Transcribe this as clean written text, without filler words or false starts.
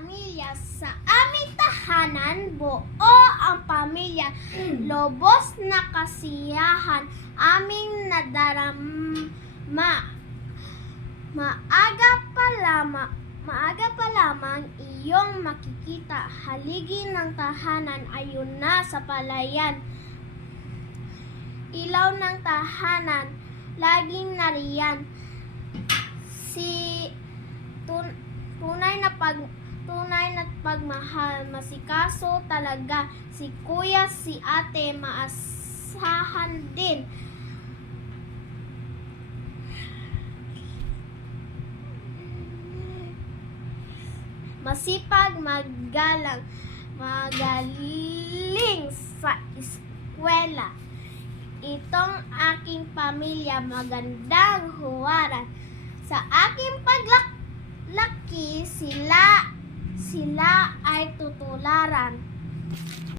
pamilya. Sa aming tahanan, buo ang pamilya. Lobos na kasiyahan aming nadarama. Maaga pa lamang iyong makikita. Haligi ng tahanan, ayun na sa palayan. Ilaw ng tahanan, laging nariyan. Tunay na pagmahal, masikaso talaga. Si kuya, si ate, maasahan din. Masipag, magaling sa eskwela. Itong aking pamilya, magandang huwaran. Sa aking paglaki, sila ay tutularan.